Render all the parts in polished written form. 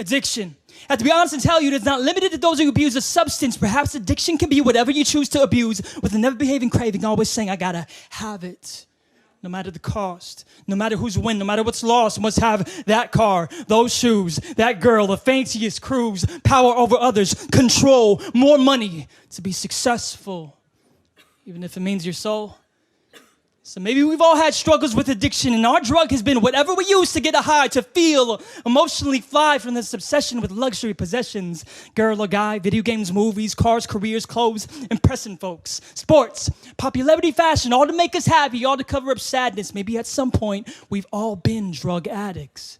Addiction. I have to be honest and tell you, it's not limited to those who abuse a substance. Perhaps addiction can be whatever you choose to abuse, with a never-behaving craving, always saying, I gotta have it. No matter the cost, no matter who's win, no matter what's lost, must have that car, those shoes, that girl, the fanciest cruise, power over others, control, more money to be successful, even if it means your soul. So maybe we've all had struggles with addiction, and our drug has been whatever we use to get a high, to feel emotionally fly from this obsession with luxury possessions. Girl or guy, video games, movies, cars, careers, clothes, impressing folks, sports, popularity, fashion, all to make us happy, all to cover up sadness. Maybe at some point, we've all been drug addicts.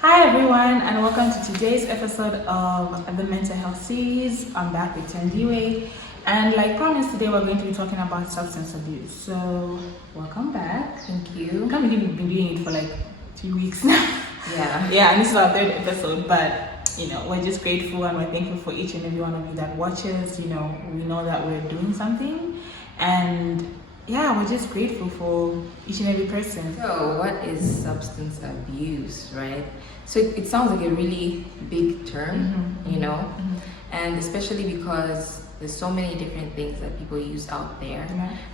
Hi everyone, and welcome to today's episode of the Mental Health Series. I'm back with Thandiwe, and like promised, today we're going to be talking about substance abuse. So, welcome back. Thank you. I can't believe we've been doing it for like 2 weeks now. Yeah, and this is our third episode, but we're just grateful and we're thankful for each and every one of you that watches. We know that we're doing something, and we're just grateful for each and every person. So what is substance abuse, right? So it sounds like a really big term, and especially because there's so many different things that people use out there,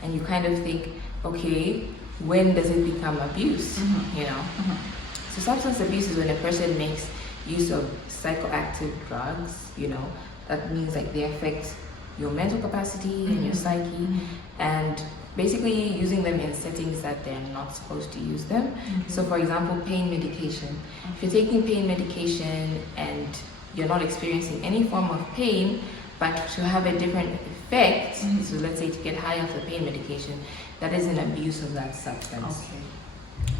and you kind of think, okay, when does it become abuse, So substance abuse is when a person makes use of psychoactive drugs, that means like they affect your mental capacity and your psyche, and basically using them in settings that they're not supposed to use them. So for example, pain medication. If you're taking pain medication and you're not experiencing any form of pain, but to have a different effect, so let's say to get high off the pain medication, that is an abuse of that substance. Okay.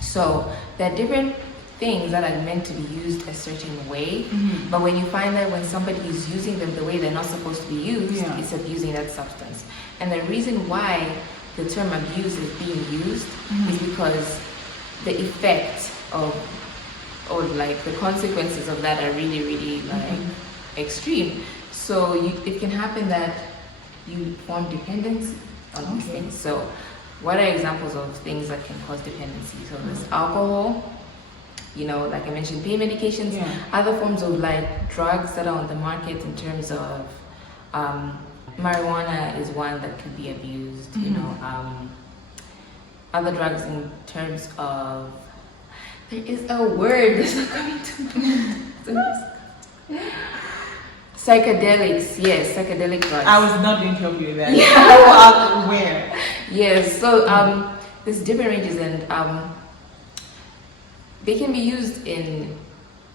So there are different things that are meant to be used a certain way, but when you find that when somebody is using them the way they're not supposed to be used, it's abusing that substance. And the reason why the term abuse is being used is because the effect of, or like the consequences of that are really, really like extreme. So it can happen that you form dependency on these things. So what are examples of things that can cause dependency? So there's alcohol, like I mentioned, pain medications, other forms of like drugs that are on the market in terms of marijuana is one that could be abused, other drugs in terms of, there is a word that's not coming to me. Psychedelics, yes, psychedelic drugs. I was not going to help you with that. Yeah. Where? Yes, so there's different ranges, and they can be used in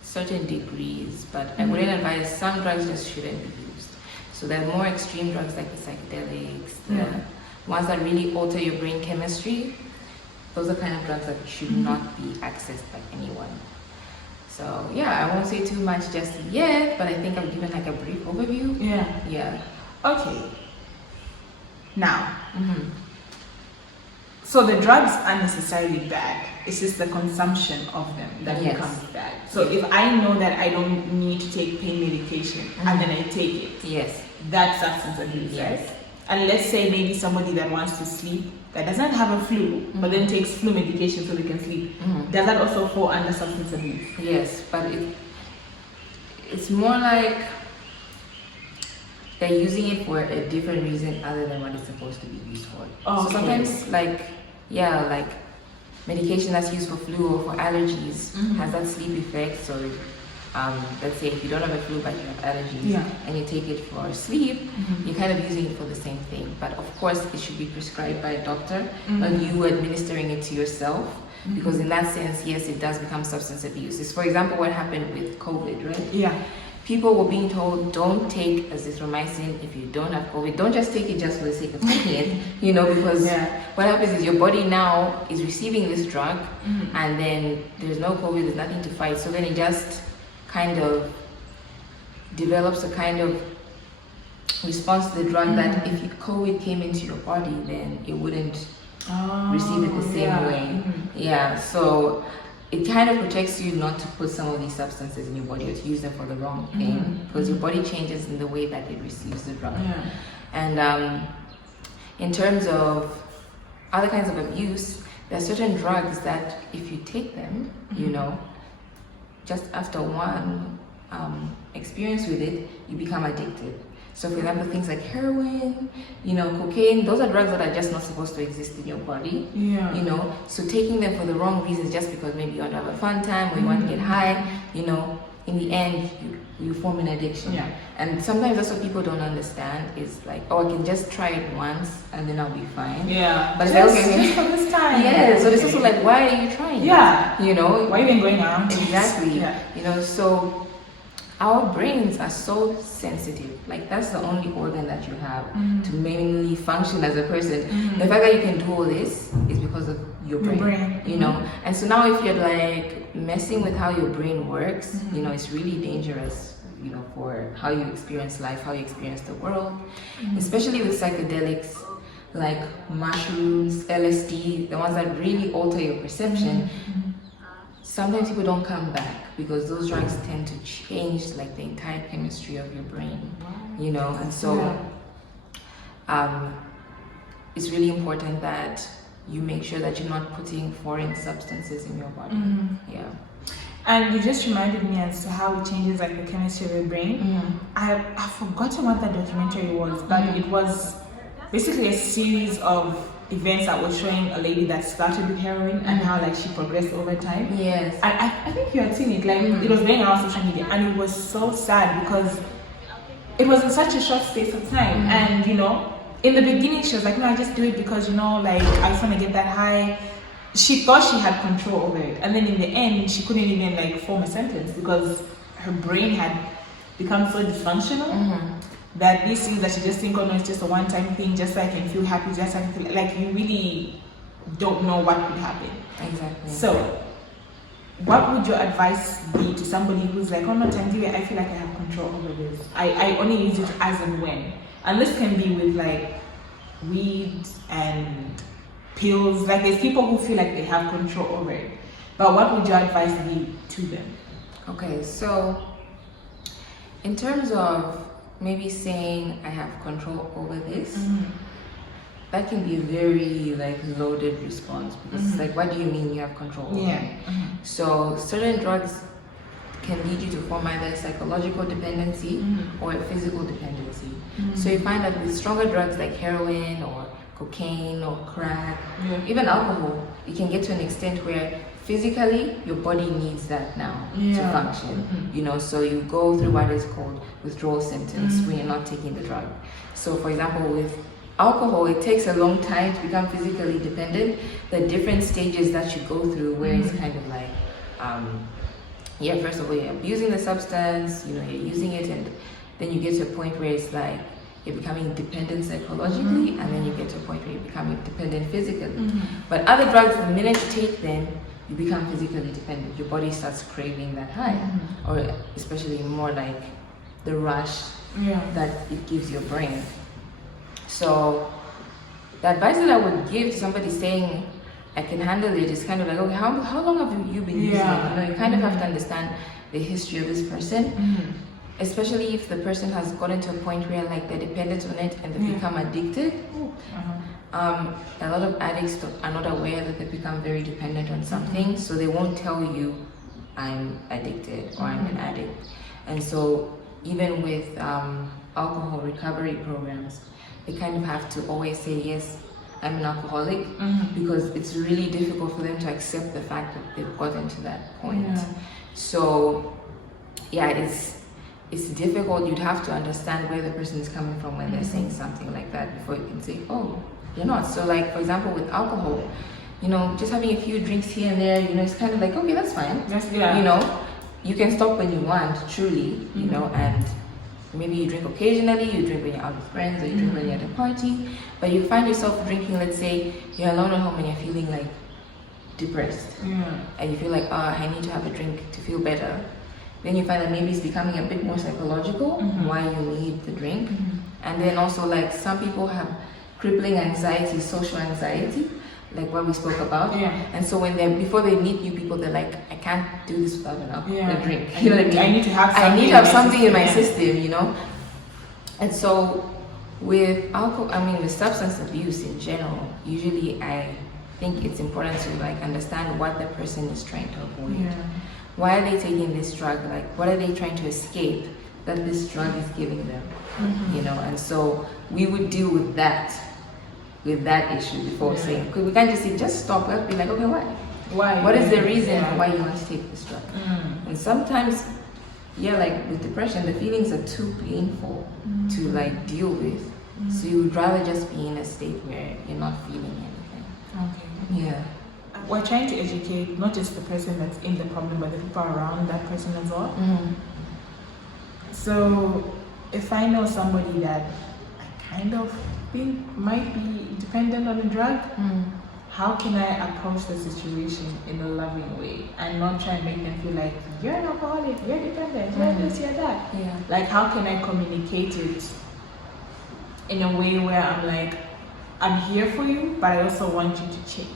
certain degrees, but I wouldn't advise, some drugs just shouldn't be used. So there are more extreme drugs like the psychedelics, the ones that really alter your brain chemistry. Those are kind of drugs that should not be accessed by anyone. So I won't say too much just yet, but I think I've given like a brief overview. Yeah. Okay. Now, so the drugs are necessarily bad. It's just the consumption of them that becomes bad. So if I know that I don't need to take pain medication and then I take it, that's substance abuse, right? And let's say maybe somebody that wants to sleep, that doesn't have a flu, but then takes flu medication so they can sleep. Does that also fall under substance abuse? Yes, but it's more like they're using it for a different reason other than what it's supposed to be used for. So sometimes like medication that's used for flu or for allergies has that sleep effect. So let's say if you don't have a flu but you have allergies and you take it for sleep, you're kind of using it for the same thing. But of course it should be prescribed by a doctor, not you administering it to yourself, because in that sense, yes, it does become substance abuse. It's, for example, what happened with COVID, right? People were being told, don't take azithromycin if you don't have COVID. Don't just take it just for the sake of taking it, because what happens is your body now is receiving this drug and then there's no COVID, there's nothing to fight. So then it just kind of develops a kind of response to the drug that if COVID came into your body, then it wouldn't receive it the same way. So it kind of protects you not to put some of these substances in your body or to use them for the wrong thing, because your body changes in the way that it receives the drug. And in terms of other kinds of abuse, there are certain drugs that if you take them, you know, just after one experience with it, you become addicted. So for example, things like heroin, you know, cocaine, those are drugs that are just not supposed to exist in your body. Yeah. You know, so taking them for the wrong reasons, just because maybe you want to have a fun time or you want to get high, you know, in the end, you form an addiction. Yeah. And sometimes that's what people don't understand is like, oh, I can just try it once and then I'll be fine. Yeah. But just, okay. just for this time. Yeah, so it's also like, why are you trying? Yeah. You know? Why are you even going around? Exactly. Yeah. You know, so our brains are so sensitive. Like that's the only organ that you have to mainly function as a person. The fact that you can do all this is because of your brain. You know, and so now if you're like messing with how your brain works, you know, it's really dangerous. You know, for how you experience life, how you experience the world, especially with psychedelics like mushrooms, LSD, the ones that really alter your perception. Sometimes people don't come back because those drugs tend to change like the entire chemistry of your brain, you know, and so it's really important that you make sure that you're not putting foreign substances in your body. Yeah. And you just reminded me as to how it changes like the chemistry of your brain. I've forgotten what that documentary was, but it was basically a series of events that was showing a lady that started with heroin and how like she progressed over time. Yes. And I think you had seen it, like it was going around social media, and it was so sad because it was in such a short space of time. And you know, in the beginning she was like, no, I just do it because, you know, like I just want to get that high. She thought she had control over it, and then in the end she couldn't even like form a sentence because her brain had become so dysfunctional that these things that you just think, oh no, it's just a one-time thing, just so I can feel happy, just so I can feel like you really don't know what would happen. Exactly. So what would your advice be to somebody who's like, oh no, Thandiwe, I feel like I have control over this. I only use it as and when. And this can be with like weed and pills. Like there's people who feel like they have control over it. But what would your advice be to them? Okay, so in terms of maybe saying I have control over this, that can be a very like loaded response because it's like, what do you mean you have control over it? So certain drugs can lead you to form either a psychological dependency or a physical dependency. So you find that with stronger drugs like heroin or cocaine or crack, even alcohol, you can get to an extent where physically your body needs that now to function. You know, so you go through what is called withdrawal symptoms when you're not taking the drug. So for example, with alcohol, it takes a long time to become physically dependent. The different stages that you go through where it's kind of like first of all you're abusing the substance, you know, you're using it, and then you get to a point where it's like you're becoming dependent psychologically, and then you get to a point where you're becoming dependent physically. But other drugs, the minute you take them, you become physically dependent. Your body starts craving that high, or especially more like the rush that it gives your brain. So the advice that I would give to somebody saying I can handle it is kind of like, okay, how long have you been using it? You know, you kind of have to understand the history of this person, especially if the person has gotten to a point where like they're dependent on it and they become addicted. A lot of addicts are not aware that they become very dependent on something, so they won't tell you I'm addicted or I'm an addict. And so even with alcohol recovery programs, they kind of have to always say, yes, I'm an alcoholic, because it's really difficult for them to accept the fact that they've gotten to that point. So yeah, it's difficult. You'd have to understand where the person is coming from when they're saying something like that before you can say, oh, you're not. So like, for example, with alcohol, you know, just having a few drinks here and there, you know, it's kind of like, okay, that's fine. You know, you can stop when you want, truly, you know, and maybe you drink occasionally, you drink when you're out with friends, or you drink when you're at a party, but you find yourself drinking, let's say you're alone at home and you're feeling like depressed, and you feel like, I need to have a drink to feel better. Then you find that maybe it's becoming a bit more psychological why you need the drink. And then also like some people have crippling anxiety, social anxiety, like what we spoke about. And so when before they meet new people, they're like, I can't do this without a drink. You know what I mean? I need to have something, in my system, you know? And so With alcohol, with substance abuse in general, usually I think it's important to like understand what the person is trying to avoid. Yeah. Why are they taking this drug? Like, what are they trying to escape that this drug is giving them? And so we would deal with that issue before saying, okay, we can't just say, just stop. Let's be like, okay, why? Why? What is the reason why you want to take this drug? And sometimes, like with depression, the feelings are too painful to like deal with. So you would rather just be in a state where you're not feeling anything. Okay. Yeah. We're trying to educate not just the person that's in the problem, but the people around that person as well. So if I know somebody that I kind of think might be dependent on a drug, how can I approach the situation in a loving way and not try and make them feel like you're an alcoholic, you're dependent, you're this, you're that? Yeah. Like, how can I communicate it in a way where I'm like, I'm here for you, but I also want you to change.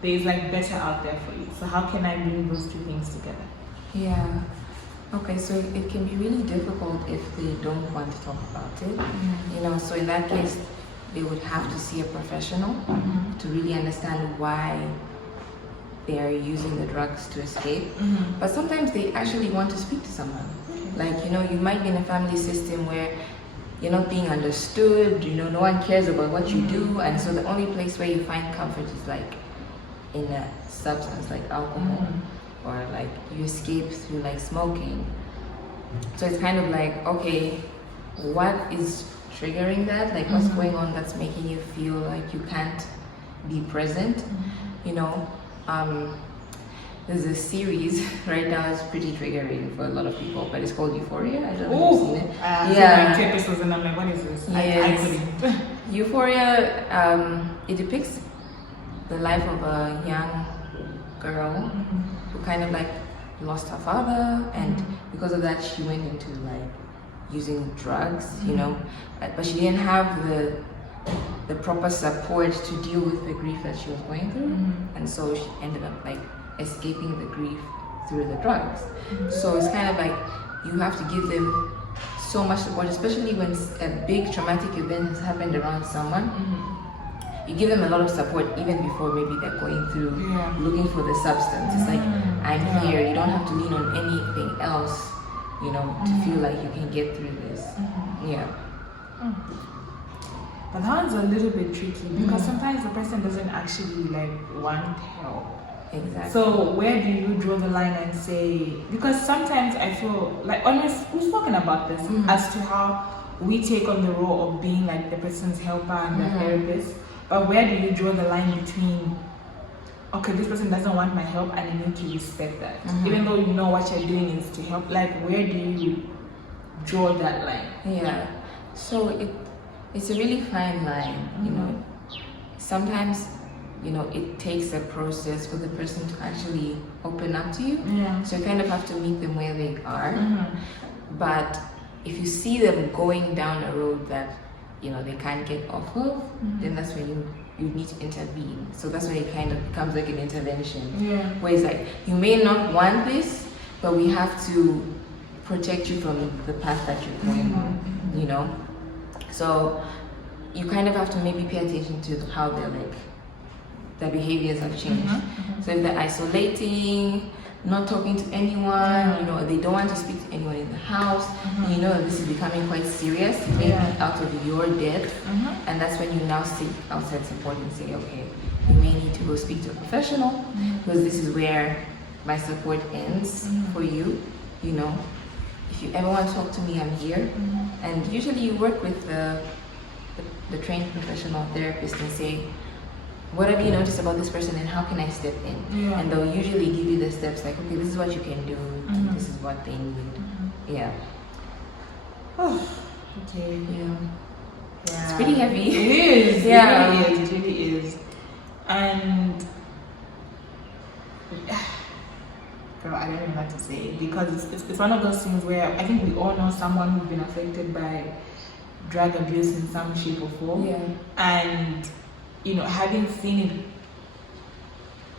There's like better out there for you. So how can I bring those two things together? Yeah. Okay, so it can be really difficult if they don't want to talk about it. So in that case, they would have to see a professional to really understand why they are using the drugs to escape. But sometimes they actually want to speak to someone. Like, you might be in a family system where you're not being understood, no one cares about what you do, and so the only place where you find comfort is like in a substance like alcohol, or like you escape through like smoking. So it's kind of like, okay, what is triggering that? Like, what's going on that's making you feel like you can't be present? There's a series right now that's pretty triggering for a lot of people, but it's called Euphoria. I don't know if you've seen it. Yeah. 2 episodes and I'm like, what is this? I couldn't. Euphoria, it depicts the life of a young girl who kind of like lost her father, and because of that she went into like using drugs, but she didn't have the proper support to deal with the grief that she was going through, and so she ended up like escaping the grief through the drugs. So it's kind of like you have to give them so much support, especially when a big traumatic event has happened around someone. You give them a lot of support even before maybe they're going through looking for the substance. It's like, I'm here, you don't have to lean on anything else, to feel like you can get through this. But that one's a little bit tricky because sometimes the person doesn't actually like want help. Exactly. So where do you draw the line and say, because sometimes I feel like, we've spoken about this as to how we take on the role of being like the person's helper and the therapist, but where do you draw the line between, okay, this person doesn't want my help and I need to respect that, even though you know what you're doing is to help, like where do you draw that line? Yeah, so it's a really fine line, sometimes it takes a process for the person to actually open up to you. So you kind of have to meet them where they are. But if you see them going down a road that they can't get off of, then that's when you need to intervene. So that's when it kind of becomes like an intervention. Where it's like, you may not want this, but we have to protect you from the path that you're going on. So you kind of have to maybe pay attention to how their behaviors have changed. So if they're isolating, not talking to anyone, they don't want to speak to anyone in the house, that this is becoming quite serious, maybe out of your depth, and that's when you now seek outside support and say, okay, you may need to go speak to a professional, because this is where my support ends for you. If you ever want to talk to me, I'm here. And usually you work with the trained professional therapist and say, what have you noticed about this person and how can I step in? And they'll usually give you the steps like, okay, this is what you can do, this is what they need. Oh, okay. It's pretty heavy. It is. It really is. And girl, I don't even know what to say, because it's one of those things where I think we all know someone who's been affected by drug abuse in some shape or form. And having seen it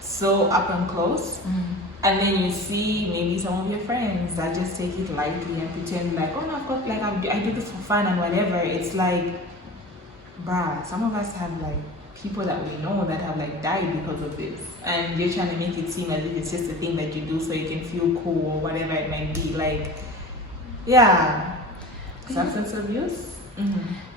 so up and close. And then you see maybe some of your friends that just take it lightly and pretend like, oh no, I've got, like, I do this for fun and whatever. It's like, bruh, some of us have like people that we know that have like died because of this, and you're trying to make it seem as if it's just a thing that you do so you can feel cool or whatever it might be. Like, yeah, substance abuse.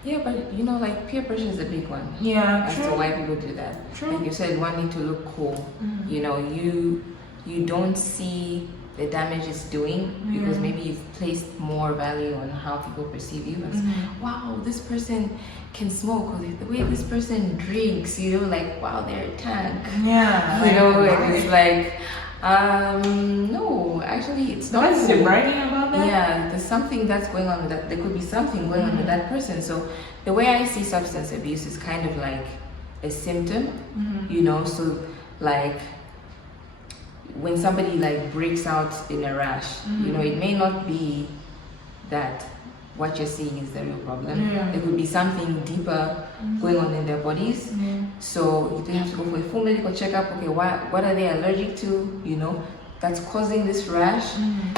Yeah, but you know, like peer pressure is a big one. Yeah, as to why people do that. True. Like you said, wanting to look cool. You know, you don't see the damage it's doing because maybe you've placed more value on how people perceive you. As, wow, this person can smoke, or the way this person drinks, you know, like, wow, they're a tank. Yeah, you know, it's like, no, actually, it's not. Because you're bragging about that? Yeah, there's something that's going on with that. There could be something going on with that person. So the way I see substance abuse is kind of like a symptom, you know, so like when somebody like breaks out in a rash, you know, it may not be that what you're seeing is the real problem. There could be something deeper going on in their bodies. So they have to go for a full medical checkup. Okay, what are they allergic to? You know, that's causing this rash.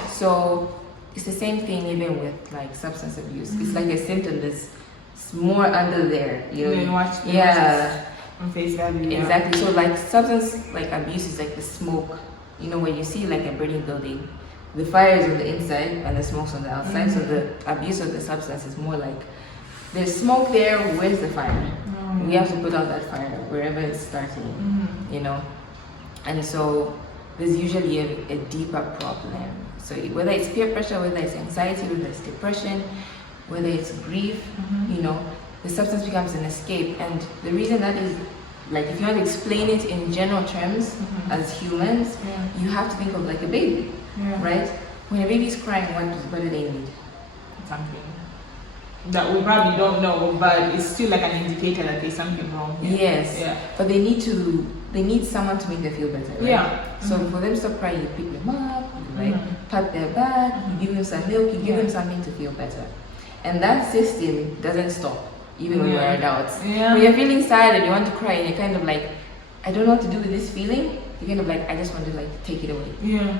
So it's the same thing even with like substance abuse. It's like a symptom that's more under there. You know, on face value. Exactly. So like substance like abuse is like the smoke. You know, when you see like a burning building, the fire is on the inside and the smoke's on the outside. So the abuse of the substance is more like there's smoke there, where's the fire? We have to put out that fire wherever it's starting, you know. And so there's usually a deeper problem. So whether it's peer pressure, whether it's anxiety, whether it's depression, whether it's grief, you know, the substance becomes an escape. And the reason that is, like, if you want to explain it in general terms as humans, you have to think of like a baby, right? When a baby is crying, what do they need? Something that we probably don't know, but it's still like an indicator that there's something wrong. Yes. But they need someone to make them feel better, right? So for them to stop crying, you pick them up, you like pat their back, you give them some milk, you give them something to feel better. And that system doesn't stop even when you're adults. When you're feeling sad and you want to cry and you're kind of like, I don't know what to do with this feeling, you're kind of like, I just want to like take it away.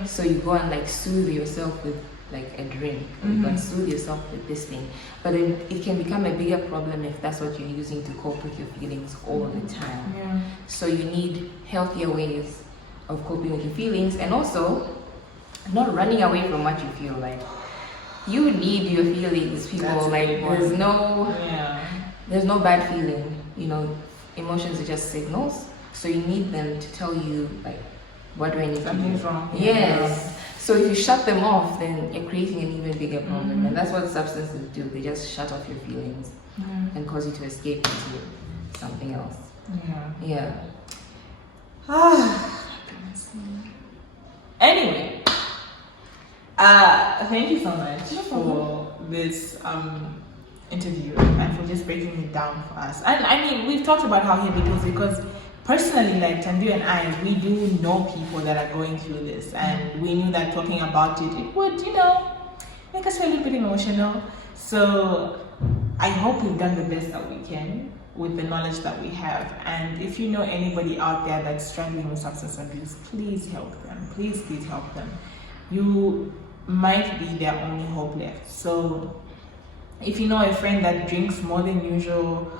So you go and like soothe yourself with like a drink, or you can soothe yourself with this thing. But then it can become a bigger problem if that's what you're using to cope with your feelings all the time. So you need healthier ways of coping with your feelings, and also not running away from what you feel. Like, you need your feelings, people. That's like there's no bad feeling, you know. Emotions are just signals, so you need them to tell you like, what do I need? Something's wrong. Yes. So if you shut them off, then you're creating an even bigger problem. And that's what substances do. They just shut off your feelings and cause you to escape into something else. Anyway, thank you so much for this interview and for just breaking it down for us. And I mean, we've talked about how heavy it is because personally, like Thandiwe and I, we do know people that are going through this, and we knew that talking about it would, you know, make us feel a little bit emotional. So I hope we've done the best that we can with the knowledge that we have. And if you know anybody out there that's struggling with substance abuse, please help them. Please help them. You might be their only hope left. So if you know a friend that drinks more than usual,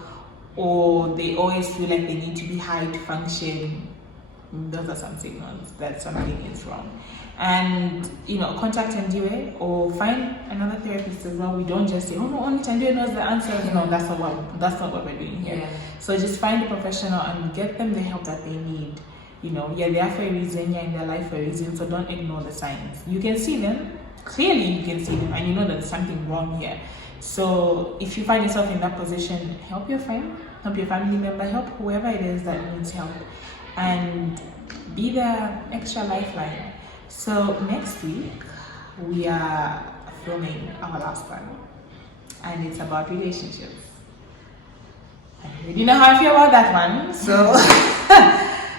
or they always feel like they need to be high to function, those are some signals that something is wrong. And, you know, contact Thandiwe or find another therapist as well. We don't just say, oh no, only Thandiwe knows the answer. No, that's not what we're doing here. So just find a professional and get them the help that they need. You know, you're there for a reason, you're in their life for a reason, so don't ignore the signs. You can see them, clearly you can see them, and you know that there's something wrong here. So if you find yourself in that position, help your friend, help your family member, help whoever it is that needs help, and be their extra lifeline. So next week we are filming our last one, and it's about relationships. I already know how I feel about that one, so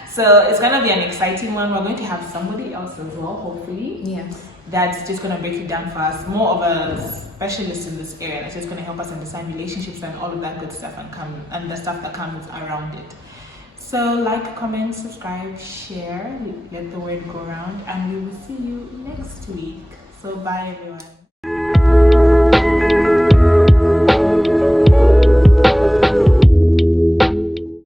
so it's gonna be an exciting one. We're going to have somebody else as well, hopefully. That's just going to break it down for us, more of a specialist in this area that's just going to help us understand relationships and all of that good stuff and the stuff that comes around it. So like, comment, subscribe, share, let the word go around, and we will see you next week. So bye everyone.